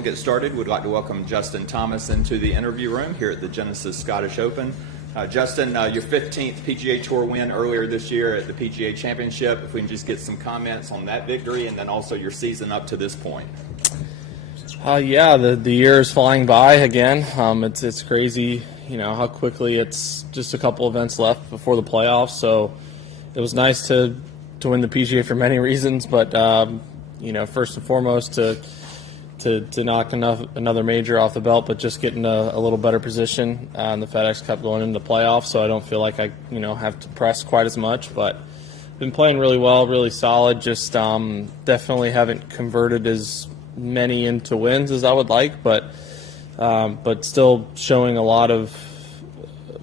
we'll get started. We'd like to welcome Justin Thomas into the interview room here at the Genesis Scottish Open. Justin, your 15th PGA Tour win earlier this year at the PGA Championship. If we can just get some comments on that victory and then also your season up to this point. Yeah, the year is flying by again. It's crazy, how quickly it's just a couple events left before the playoffs. So it was nice to win the PGA for many reasons, but first and foremost to knock another major off the belt, but just getting a little better position in the FedEx Cup going into the playoffs. So I don't feel like I have to press quite as much, but been playing really well, really solid. Just definitely haven't converted as many into wins as I would like, but still showing a lot of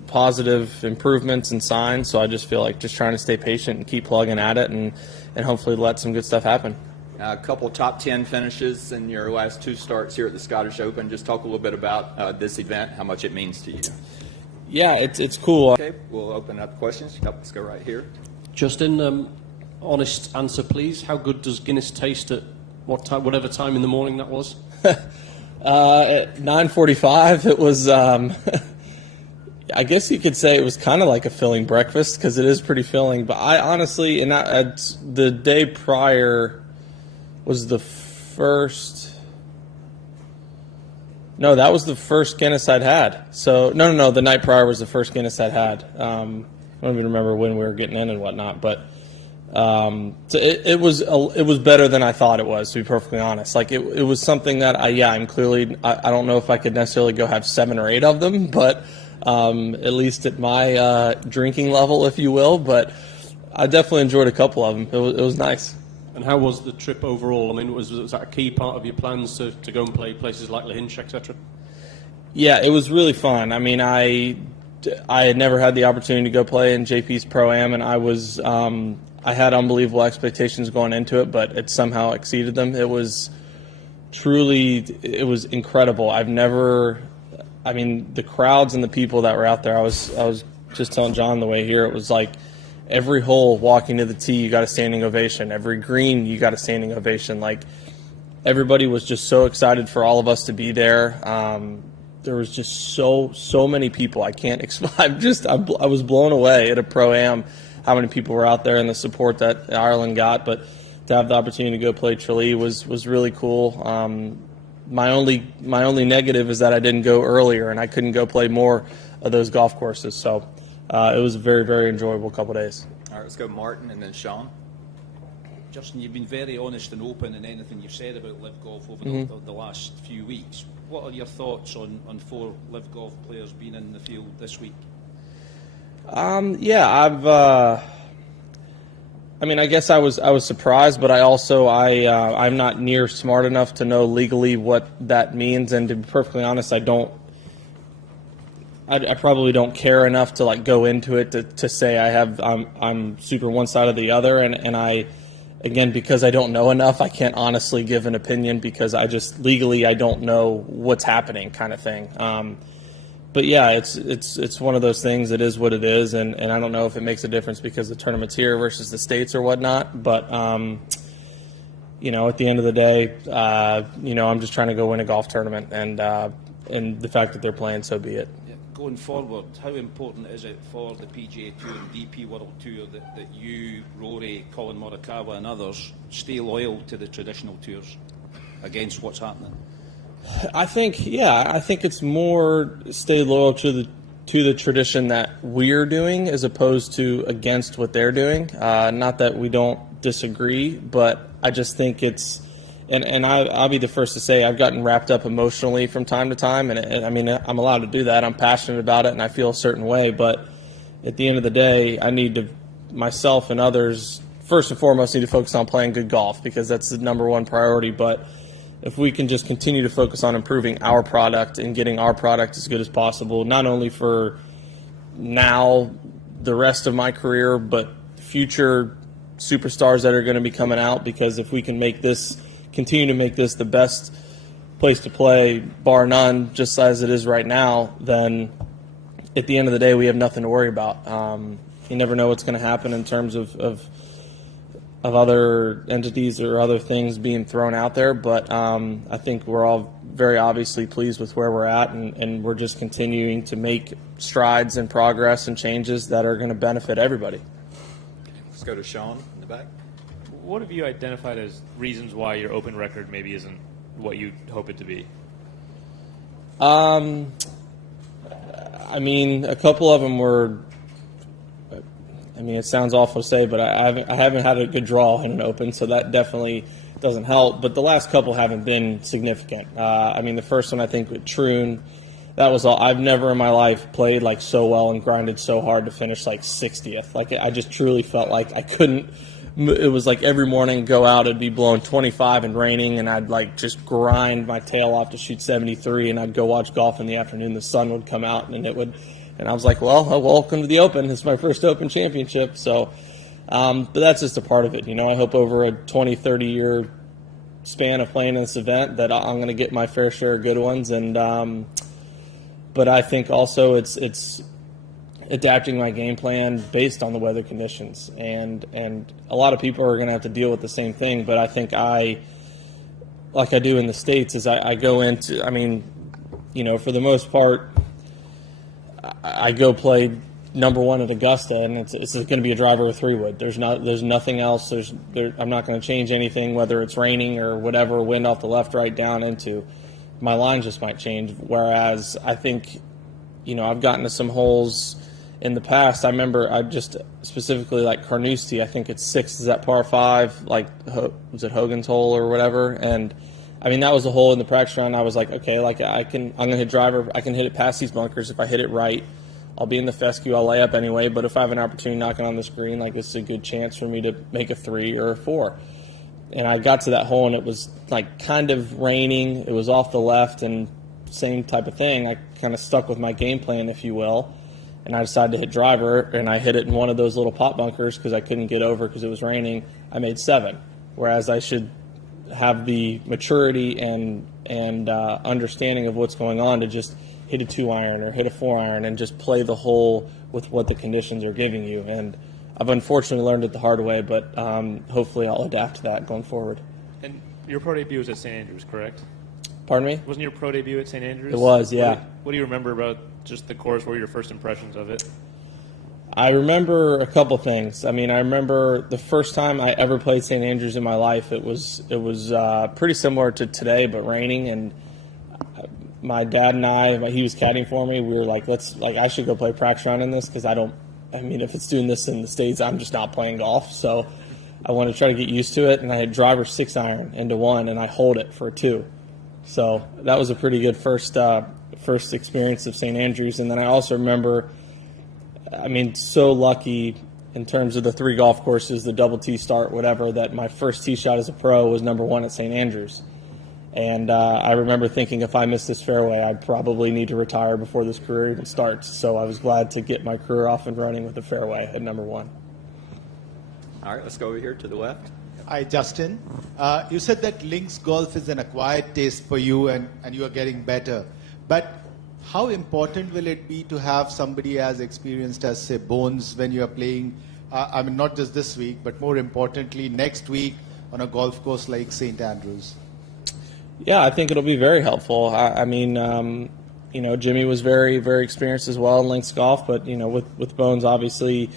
positive improvements and signs. So I just feel like just trying to stay patient and keep plugging at it and hopefully let some good stuff happen. A couple top 10 finishes in your last two starts here at the Scottish Open. Just talk a little bit about this event, how much it means to you. Yeah, it's cool. Okay, we'll open up questions. Let's go right here. Justin, honest answer, please. How good does Guinness taste at whatever time in the morning that was? At 9:45, it was. I guess you could say it was kind of like a filling breakfast because it is pretty filling. But I honestly, the day prior was the first. No, that was the first Guinness I'd had. So no, the night prior was the first Guinness I'd had. I don't even remember when we were getting in and whatnot, but so it was better than I thought it was, to be perfectly honest. Like it was something that I don't know if I could necessarily go have 7 or 8 of them, but at least at my drinking level, if you will. But I definitely enjoyed a couple of them. It was nice. And how was the trip overall? I mean, was that a key part of your plans to go and play places like Lahinch, etc.? Yeah, it was really fun. I mean, I had never had the opportunity to go play in JP's Pro-Am, and I had unbelievable expectations going into it, but it somehow exceeded them. It was incredible. The crowds and the people that were out there, I was just telling John the way here, it was like every hole walking to the tee, you got a standing ovation. Every green, you got a standing ovation. Like everybody was just so excited for all of us to be there. There was just so many people. I can't explain. I was blown away at a Pro-Am how many people were out there and the support that Ireland got. But to have the opportunity to go play Tralee was really cool. My only negative is that I didn't go earlier and I couldn't go play more of those golf courses. So it was a very, very enjoyable couple of days. All right, let's go Martin and then Sean. Justin, you've been very honest and open in anything you've said about LIV Golf over the last few weeks. What are your thoughts on 4 LIV Golf players being in the field this week? Yeah, I guess I was surprised, but I'm not near smart enough to know legally what that means, and to be perfectly honest, I probably don't care enough to go into it to say I'm super one side or the other, and again, because I don't know enough, I can't honestly give an opinion because I don't know what's happening, kind of thing. But yeah, it's one of those things. It is what it is, and I don't know if it makes a difference because the tournament's here versus the States or whatnot. But at the end of the day, I'm just trying to go win a golf tournament, and the fact that they're playing, so be it. Yeah. Going forward, how important is it for the PGA Tour and DP World Tour that you, Rory, Colin Morikawa, and others stay loyal to the traditional tours against what's happening? I think it's more stay loyal to the tradition that we're doing as opposed to against what they're doing. Not that we don't disagree, but I just think it's, and I'll be the first to say I've gotten wrapped up emotionally from time to time, and I'm allowed to do that. I'm passionate about it, and I feel a certain way. But at the end of the day, I need to, myself and others, first and foremost, need to focus on playing good golf because that's the number one priority. But if we can just continue to focus on improving our product and getting our product as good as possible, not only for now, the rest of my career, but future superstars that are going to be coming out, because if we can continue to make this the best place to play, bar none, just as it is right now, then at the end of the day, we have nothing to worry about. You never know what's going to happen in terms of other entities or other things being thrown out there, but I think we're all very obviously pleased with where we're at, and we're just continuing to make strides and progress and changes that are going to benefit everybody. Let's go to Sean in the back. What have you identified as reasons why your Open record maybe isn't what you hope it to be? I mean, a couple of them were. I mean, it sounds awful to say, but I haven't had a good draw in an Open, so that definitely doesn't help. But the last couple haven't been significant. I mean, the first one I think with Troon, that was all. I've never in my life played like so well and grinded so hard to finish like 60th. Like I just truly felt like I couldn't. It was like every morning go out, it'd be blowing 25 and raining, and I'd like just grind my tail off to shoot 73, and I'd go watch golf in the afternoon. The sun would come out, and it would. And I was like, well, welcome to the Open. It's my first Open championship. So, but that's just a part of it. You know, I hope over a 20, 30-year span of playing in this event that I'm going to get my fair share of good ones. And but I think also it's adapting my game plan based on the weather conditions. And a lot of people are going to have to deal with the same thing. But I think like I do in the States, is I go into, I mean, you know, for the most part, I go play number one at Augusta, and it's going to be a driver or 3-wood. There's nothing else. I'm not going to change anything, whether it's raining or whatever, wind off the left, right, down into. My line just might change. Whereas I think, you know, I've gotten to some holes in the past. I remember I just specifically like Carnoustie. I think it's 6 is at par 5. Like was it Hogan's hole or whatever? And I mean, that was a hole in the practice round. I was like, okay, like I'm going to hit driver. I can hit it past these bunkers. If I hit it right, I'll be in the fescue. I'll lay up anyway. But if I have an opportunity knocking on this green, like it's a good chance for me to make a 3 or a 4. And I got to that hole, and it was like kind of raining. It was off the left, and same type of thing. I kind of stuck with my game plan, if you will. And I decided to hit driver, and I hit it in one of those little pot bunkers because I couldn't get over because it was raining. I made 7, whereas I should have the maturity and understanding of what's going on to just hit a 2-iron or hit a 4-iron and just play the hole with what the conditions are giving you. And I've unfortunately learned it the hard way, but hopefully I'll adapt to that going forward. And your pro debut was at St. Andrews, correct? Pardon me? Wasn't your pro debut at St. Andrews? It was, yeah. What do you remember about just the course? What were your first impressions of it? I remember a couple things. I mean, I remember the first time I ever played St. Andrews in my life. It was pretty similar to today, but raining. And my dad and I, he was caddying for me. We were like, I should go play a practice round in this because if it's doing this in the States, I'm just not playing golf. So I wanted to try to get used to it. And I had driver 6-iron into 1, and I hold it for a 2. So that was a pretty good first experience of St. Andrews. And then I also remember, so lucky in terms of the 3 golf courses, the double T start, whatever, that my first tee shot as a pro was number 1 at St. Andrews. And I remember thinking if I missed this fairway, I'd probably need to retire before this career even starts. So I was glad to get my career off and running with the fairway at number 1. All right, let's go over here to the left. Hi, Justin. You said that links golf is an acquired taste for you and you are getting better. But how important will it be to have somebody as experienced as, say, Bones when you are playing, not just this week, but more importantly, next week on a golf course like St. Andrews? Yeah, I think it'll be very helpful. Jimmy was very, very experienced as well in links golf, but, with Bones obviously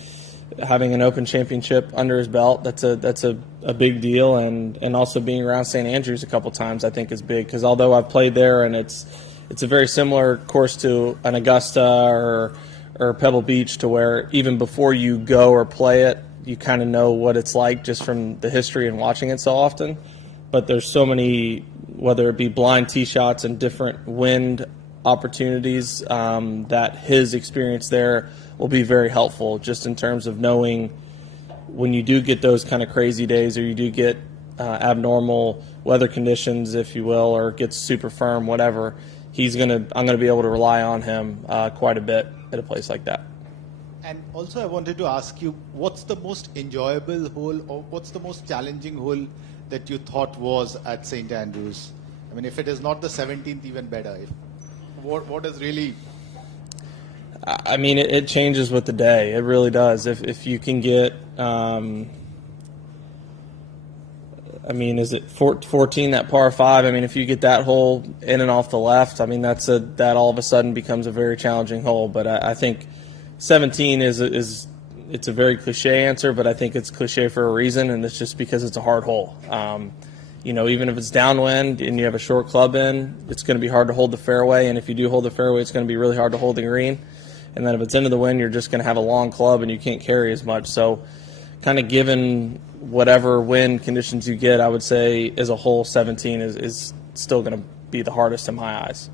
having an Open championship under his belt, that's a big deal, and also being around St. Andrews a couple times I think is big, because although I've played there and it's a very similar course to an Augusta or Pebble Beach, to where even before you go or play it, you kind of know what it's like just from the history and watching it so often. But there's so many, whether it be blind tee shots and different wind opportunities, that his experience there will be very helpful just in terms of knowing when you do get those kind of crazy days, or you do get abnormal weather conditions, if you will, or it gets super firm, whatever, I'm going to be able to rely on him quite a bit at a place like that. And also I wanted to ask you, what's the most enjoyable hole, or what's the most challenging hole that you thought was at St. Andrews? If it is not the 17th, even better. What is really... It changes with the day. It really does. If you can get, I mean, is it 14, that par 5? I mean, if you get that hole in and off the left, I mean, that all of a sudden becomes a very challenging hole. But I think 17 is it's a very cliche answer, but I think it's cliche for a reason, and it's just because it's a hard hole. Even if it's downwind and you have a short club in, it's going to be hard to hold the fairway, and if you do hold the fairway, it's going to be really hard to hold the green. And then if it's into the wind, you're just going to have a long club and you can't carry as much. So kind of given whatever wind conditions you get, I would say as a whole, 17 is still going to be the hardest in my eyes.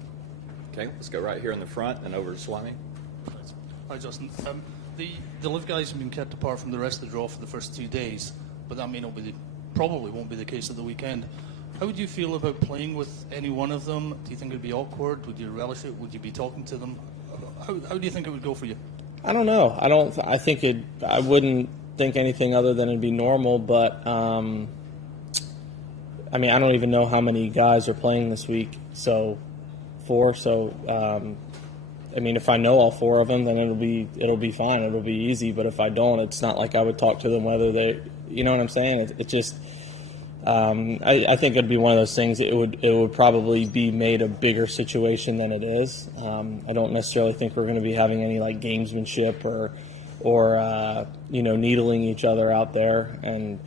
Okay, let's go right here in the front and over to Swami. Hi, Justin. The LIV guys have been kept apart from the rest of the draw for the first 2 days, but that may not be probably won't be the case at the weekend. How would you feel about playing with any one of them? Do you think it would be awkward? Would you relish it? Would you be talking to them? How do you think it would go for you? I don't know. I wouldn't think anything other than it'd be normal, but I don't even know how many guys are playing this week. So 4. So if I know all 4 of them, then it'll be fine. It'll be easy. But if I don't, it's not like I would talk to them whether they, you know what I'm saying? It just, I think it'd be one of those things. It would probably be made a bigger situation than it is. I don't necessarily think we're going to be having any like gamesmanship or needling each other out there. And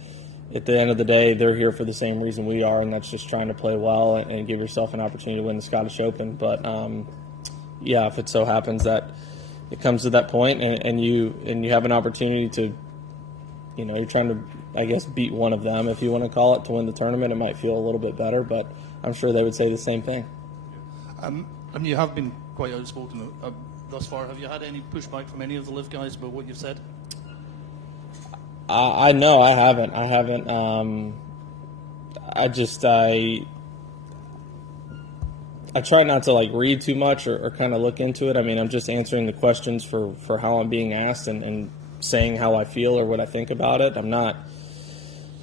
at the end of the day, they're here for the same reason we are, and that's just trying to play well and give yourself an opportunity to win the Scottish Open. But if it so happens that it comes to that point and you have an opportunity to, you're trying to, I guess, beat one of them, if you want to call it, to win the tournament, it might feel a little bit better, but I'm sure they would say the same thing. You have been quite outspoken thus far. Have you had any pushback from any of the LIV guys about what you've said? I know I haven't. I try not to read too much or kind of look into it. I mean, I'm just answering the questions for how I'm being asked and saying how I feel or what I think about it. I'm not.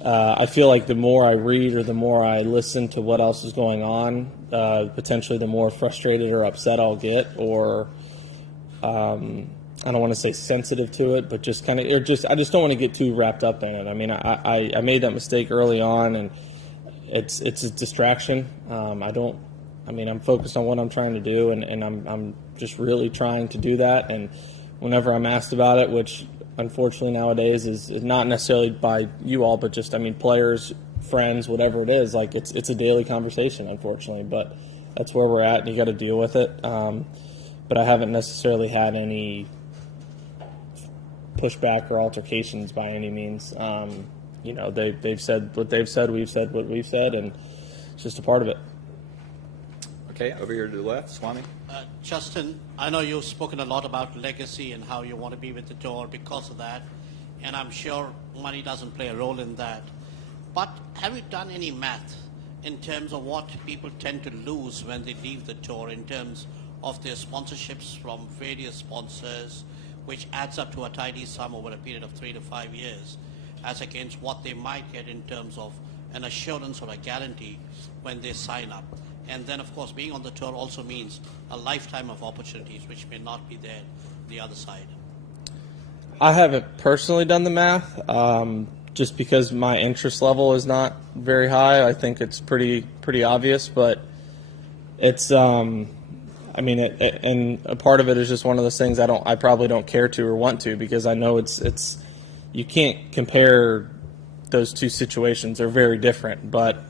I feel like the more I read or the more I listen to what else is going on, potentially the more frustrated or upset I'll get, or I don't want to say sensitive to it, but just kind of, I just don't want to get too wrapped up in it. I mean, I made that mistake early on, and it's a distraction. I'm focused on what I'm trying to do, and I'm just really trying to do that. And whenever I'm asked about it, which unfortunately nowadays is not necessarily by you all, but just, players, friends, whatever it is, it's a daily conversation, unfortunately. But that's where we're at, and you got to deal with it. But I haven't necessarily had any pushback or altercations by any means. They've said what they've said, we've said what we've said, and it's just a part of it. Okay, over here to the left, Swami. Justin, I know you've spoken a lot about legacy and how you want to be with the tour because of that, and I'm sure money doesn't play a role in that. But have you done any math in terms of what people tend to lose when they leave the tour in terms of their sponsorships from various sponsors, which adds up to a tidy sum over a period of 3 to 5 years, as against what they might get in terms of an assurance or a guarantee when they sign up? And then, of course, being on the tour also means a lifetime of opportunities, which may not be there on the other side. I haven't personally done the math, just because my interest level is not very high. I think it's pretty obvious, but it's, and a part of it is just one of those things I probably don't care to or want to, because I know it's you can't compare those two situations. They're very different, but.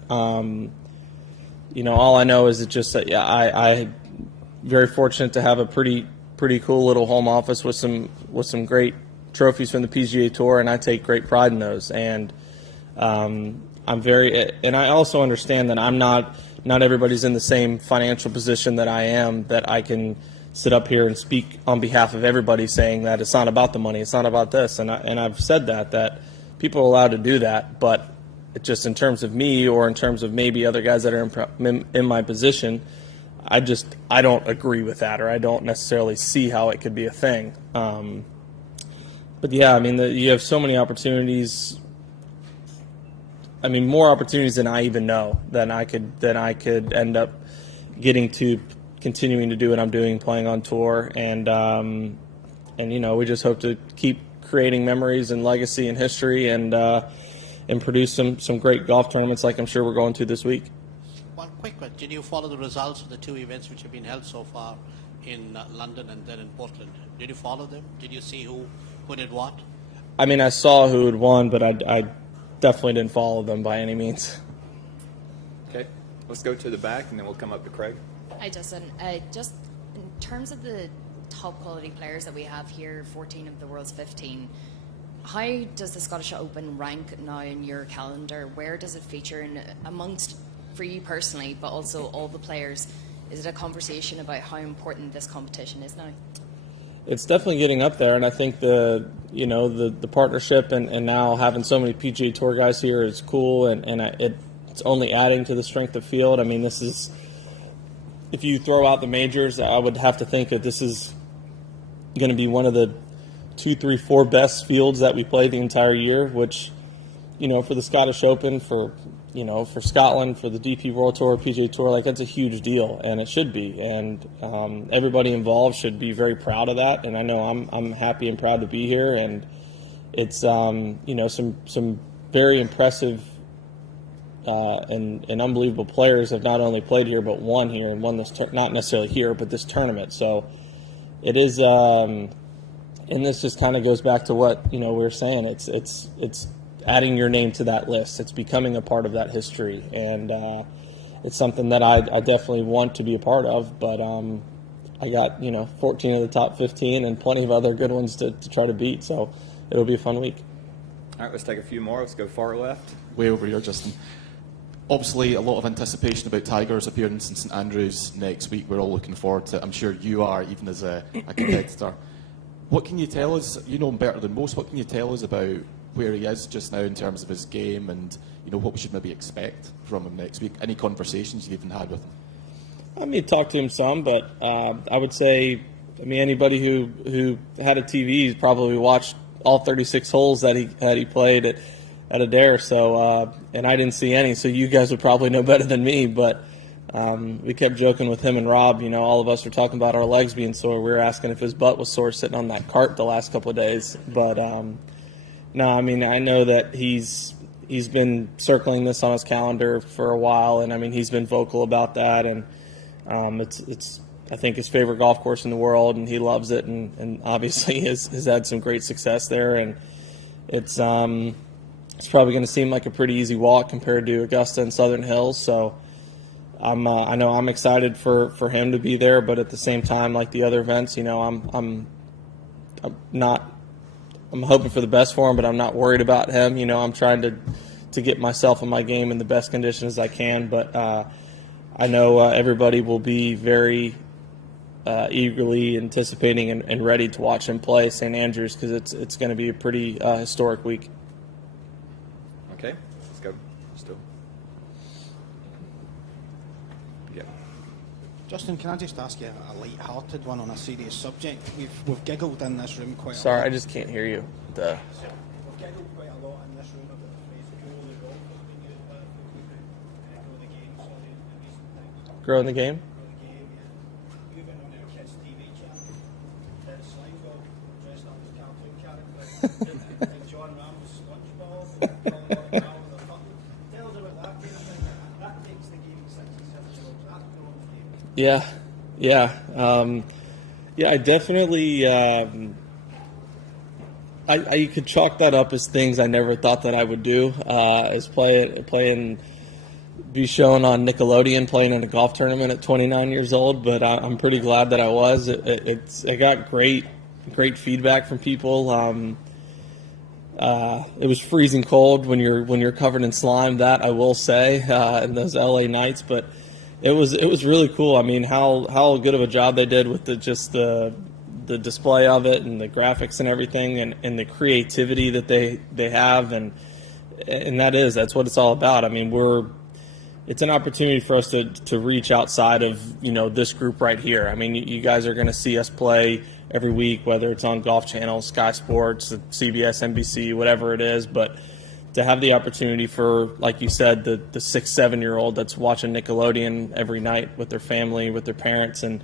All I know is I'm very fortunate to have a pretty cool little home office with some great trophies from the PGA Tour, and I take great pride in those. And and I also understand that not everybody's in the same financial position that I am, that I can sit up here and speak on behalf of everybody, saying that it's not about the money, it's not about this, and I've said that people are allowed to do that, but. Just in terms of me, or in terms of maybe other guys that are in my position, I don't agree with that, or I don't necessarily see how it could be a thing. But yeah, you have so many opportunities. More opportunities than I even know that I could end up getting to, continuing to do what I'm doing, playing on tour, and we just hope to keep creating memories and legacy and history, and and produce some great golf tournaments like I'm sure we're going to this week. One quick question. Did you follow the results of the two events which have been held so far in London and then in Portland? Did you follow them? Did you see who did what? I mean, I saw who had won, but I definitely didn't follow them by any means. Okay, let's go to the back, and then we'll come up to Craig. Hi, Justin. Just in terms of the top quality players that we have here, 14 of the world's 15, how does the Scottish Open rank now in your calendar? Where does it feature in amongst, for you personally, but also all the players? Is it a conversation about how important this competition is now? It's definitely getting up there, and I think the partnership and now having so many PGA Tour guys here is cool, and it's only adding to the strength of field. I mean, this is, if you throw out the majors, I would have to think that this is going to be one of the 2, 3, 4 best fields that we play the entire year, which, for the Scottish Open, for Scotland, for the DP World Tour, PGA Tour, like, that's a huge deal, and it should be. And everybody involved should be very proud of that. And I know I'm happy and proud to be here. And it's some very impressive and unbelievable players have not only played here but won here and won this not necessarily here but this tournament. So it is, and this just kind of goes back to what we were saying. It's adding your name to that list. It's becoming a part of that history, and it's something that I definitely want to be a part of. But I got 14 of the top 15 and plenty of other good ones to try to beat. So it'll be a fun week. All right, let's take a few more. Let's go far left. Way over here, Justin. Obviously, a lot of anticipation about Tiger's appearance in St Andrews next week. We're all looking forward to it. I'm sure you are, even as a competitor. What can you tell us? You know him better than most. What can you tell us about where he is just now in terms of his game, and what we should maybe expect from him next week? Any conversations you've even had with him? I mean, talked to him some, but I would say, anybody who had a TV probably watched all 36 holes that he played at Adair. So and I didn't see any, so you guys would probably know better than me. But we kept joking with him and Rob. All of us were talking about our legs being sore. We were asking if his butt was sore sitting on that cart the last couple of days. But no, I know that he's been circling this on his calendar for a while, and he's been vocal about that. And it's I think his favorite golf course in the world, and he loves it, and obviously has had some great success there. And it's probably going to seem like a pretty easy walk compared to Augusta and Southern Hills. So I know I'm excited for him to be there, but at the same time, like the other events, I'm hoping for the best for him, but I'm not worried about him. I'm trying to get myself and my game in the best condition as I can. But I know everybody will be very eagerly anticipating and ready to watch him play St Andrews, because it's going to be a pretty historic week. Okay, let's go. Still. Yeah. Justin, can I just ask you a light-hearted one on a serious subject? We've giggled in this room quite a lot. Sorry, I just can't hear you. We've giggled quite a lot in this room about the phrase "grow the golf" being used by grow the game. Sorry, in recent times. Growing the game? Grow the game, yeah. You've been on our kids' TV channel. Ted Slime dressed up as cartoon characters. And John Ram's SpongeBob. And Colin Morikawa with a button. Tell us about that kind of thing. That takes the game 6 and 7 year olds. That's growing the game. Yeah. I definitely. I could chalk that up as things I never thought that I would do. As be shown on Nickelodeon playing in a golf tournament at 29 years old. But I'm pretty glad that I was. I got great feedback from people. It was freezing cold when you're covered in slime. That I will say, in those LA nights, but. It was really cool. How good of a job they did with the display of it and the graphics and everything, and the creativity that they have, and that's what it's all about. It's an opportunity for us to reach outside of this group right here. You guys are going to see us play every week, whether it's on Golf Channel, Sky Sports, CBS, NBC, whatever it is, but. To have the opportunity for, like you said, the 6-7-year-old that's watching Nickelodeon every night with their family, with their parents, and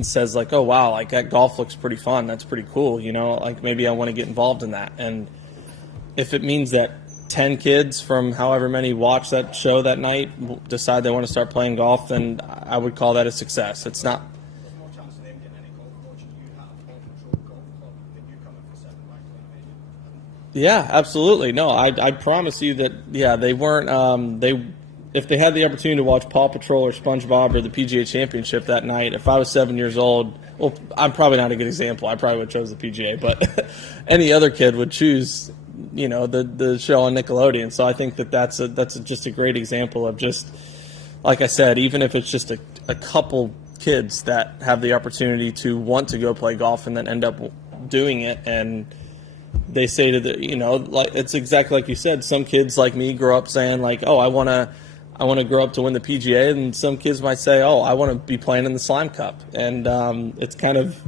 says like, oh wow, like that golf looks pretty fun. That's pretty cool. Like maybe I want to get involved in that. And if it means that 10 kids from however many watch that show that night decide they want to start playing golf, then I would call that a success. It's not. There's more chance of them getting any golf coaching you have Paw Patrol Golf Club than you coming for 7 back to the Yeah, absolutely. No, I promise you that, yeah, they weren't, if they had the opportunity to watch Paw Patrol or SpongeBob or the PGA Championship that night, if I was 7 years old, well, I'm probably not a good example. I probably would have chose the PGA, but any other kid would choose, the show on Nickelodeon. So I think that's just a great example of just, like I said, even if it's just a couple kids that have the opportunity to want to go play golf and then end up doing it, and they say to like it's exactly like you said. Some kids like me grow up saying like, "Oh, I want to grow up to win the PGA," and some kids might say, "Oh, I want to be playing in the Slime Cup." And it's kind of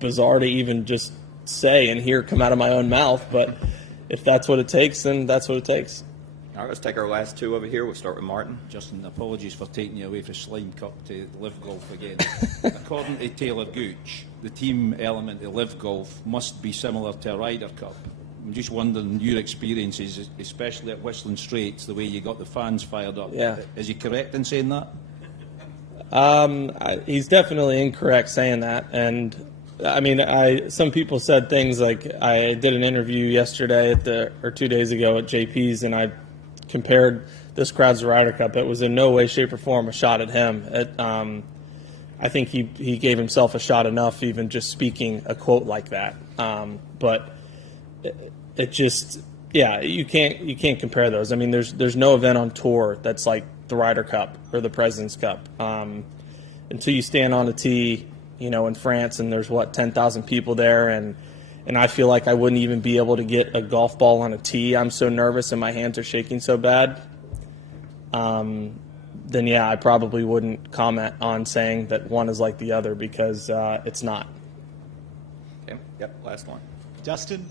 bizarre to even just say and hear come out of my own mouth, but if that's what it takes, then that's what it takes. All right, let's take our last two over here. We'll start with Martin. Justin, apologies for taking you away from Slime Cup to LIV Golf again. According to Taylor Gooch, the team element of LIV Golf must be similar to a Ryder Cup. I'm just wondering your experiences, especially at Whistling Straits, the way you got the fans fired up. Yeah. Is he correct in saying that? He's definitely incorrect saying that, and I mean, some people said things like I did an interview yesterday or 2 days ago at JP's, and I compared this crowd to the Ryder Cup. It was in no way, shape, or form a shot at him. I think he gave himself a shot enough, even just speaking a quote like that. But it just, yeah, you can't compare those. I mean, there's no event on tour that's like the Ryder Cup or the President's Cup. Until you stand on a tee, in France, and there's 10,000 people there, and I feel like I wouldn't even be able to get a golf ball on a tee. I'm so nervous and my hands are shaking so bad. Then yeah, I probably wouldn't comment on saying that one is like the other, because it's not. Okay. Yep. Last one. Justin,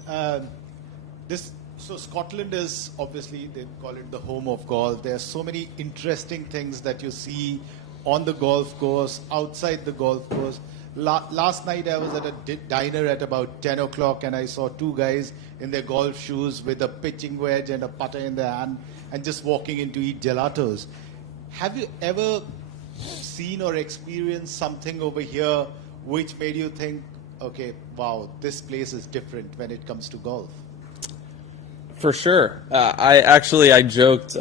so Scotland is obviously, they call it the home of golf. There are so many interesting things that you see on the golf course, outside the golf course. Last night I was at a diner at about 10 o'clock, and I saw two guys in their golf shoes with a pitching wedge and a putter in their hand and just walking in to eat gelatos. Have you ever seen or experienced something over here which made you think, okay, wow, this place is different when it comes to golf? For sure. I joked.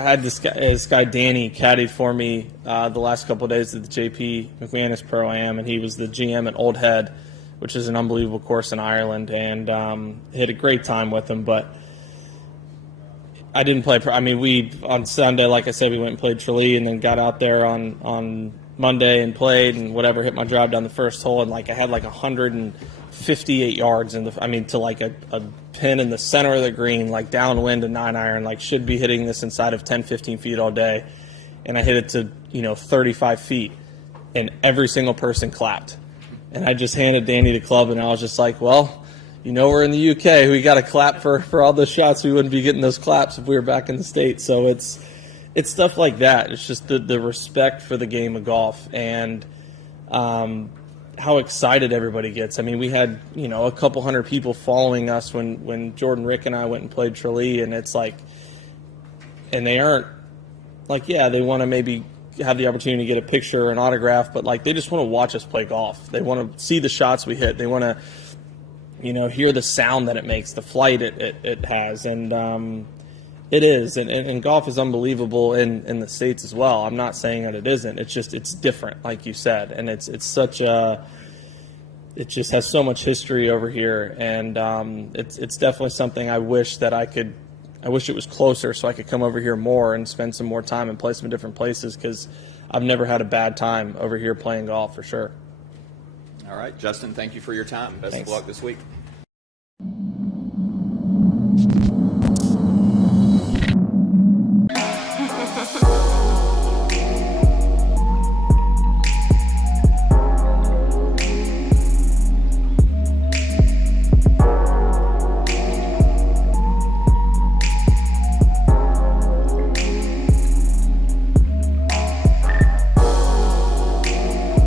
I had this guy Danny caddied for me the last couple of days at the JP McManus Pro-Am, and he was the GM at Old Head, which is an unbelievable course in Ireland, and had a great time with him. But I didn't play. We on Sunday, like I said, we went and played Tralee, and then got out there on Monday and played and whatever. Hit my drive down the first hole, and I had 158 yards to a pin in the center of the green, downwind to 9-iron, should be hitting this inside of 10, 15 feet all day. And I hit it to, 35 feet, and every single person clapped. And I just handed Danny the club, and I was just like, well, we're in the UK. We got to clap for all those shots. We wouldn't be getting those claps if we were back in the States. So it's stuff like that. It's just the respect for the game of golf, and how excited everybody gets. We had, a couple hundred people following us when Jordan, Rick, and I went and played Tralee, and it's and they aren't they want to maybe have the opportunity to get a picture or an autograph, but they just want to watch us play golf. They want to see the shots we hit. They want to, hear the sound that it makes, the flight it has, and it is, and golf is unbelievable in the States as well. I'm not saying that it isn't. It's just, it's different, like you said, and it's such a, it just has so much history over here, and it's definitely something I wish that I wish it was closer so I could come over here more and spend some more time and play some different places, because I've never had a bad time over here playing golf, for sure. All right, Justin, thank you for your time. Best Thanks. of luck this week.